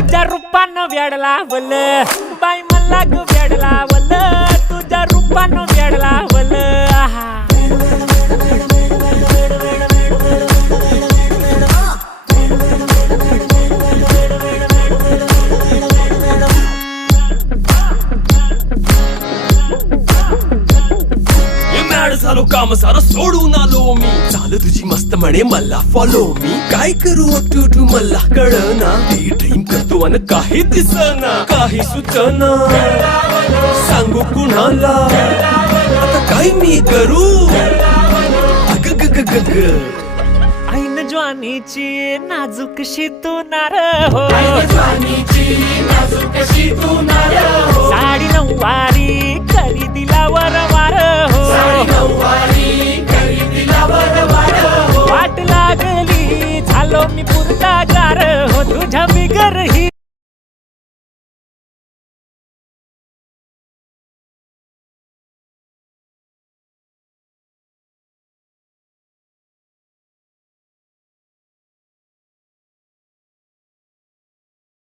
तुझ्या रूपानं वेड लावल बाई मला ग वेड लावल तुझ्या रूपानं वेड लावल झालो काम सारं सोडून आलो मी चाल तुझी मस्त म्हणे मला फॉलो मी काय करू टू मला कळना ती ड्रीम करतो अन काही दिसना काही सुचना सांगू कुणाला आता काय मी करू अग ग ग ग ग ऐन ज्वानीची नाजूकशी तू नार हो साडी नऊवारी करी दिला वरवार हो वाट लागली झालो मी पुरता गार हो तुझ्या बिगर ही